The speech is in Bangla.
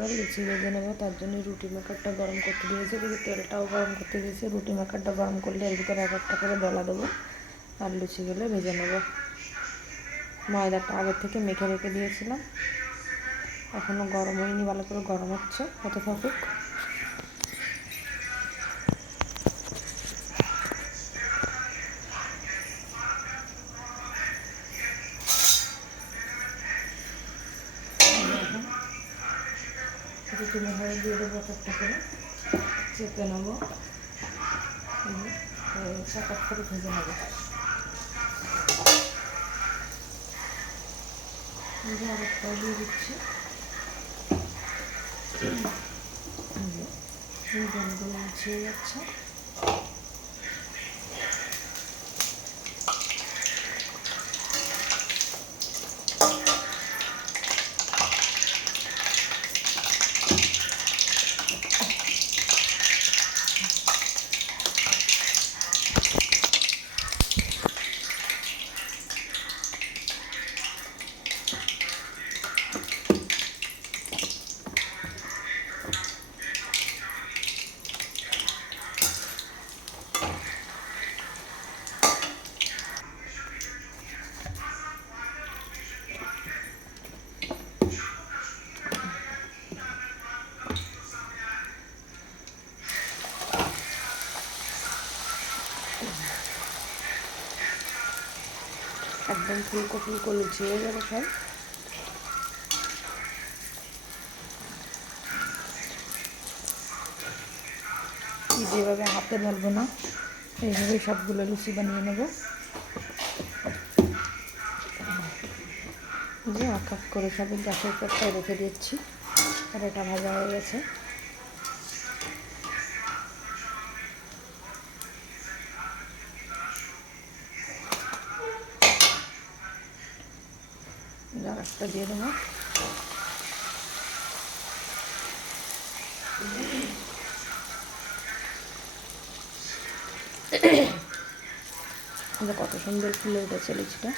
করে লুচি ভেজে নেবো। তার জন্য রুটি মেকারটা গরম করতে দিয়েছি, কিন্তু তেলটাও গরম করতে দিয়েছি। রুটি মেকারটা গরম করলে এর ভিতরে এক একটা করে বেলা দেবো আর লুচিগুলো ভেজে নেবো। ময়দাটা আগের থেকে মেখে রেখে দিয়েছিলাম, এখনও গরম হয়নি, ভালো করে গরম হচ্ছে, হতে থাকুক। রুটি মেঘারে দিয়ে দেবো একটা করে, চেপে নেবো, চাকাত করে ভেজে নেবো। আরেকটাও দিয়ে দিচ্ছি, গোলগুলো মুছিয়ে যাচ্ছে। একদম ফুলকো ফুলকো লুচি হয়ে যাবে সব। যেভাবে হাতে বেলবো না, এইভাবেই সবগুলো লুচি বানিয়ে নেব। যে এক এক করে সব গ্যাসের উপরটায় রেখে দিচ্ছি, আর এটা ভাজা হয়ে গেছে। একটা দিয়ে দেবো। কত সুন্দর ফুলে উঠেছে লুচিটা।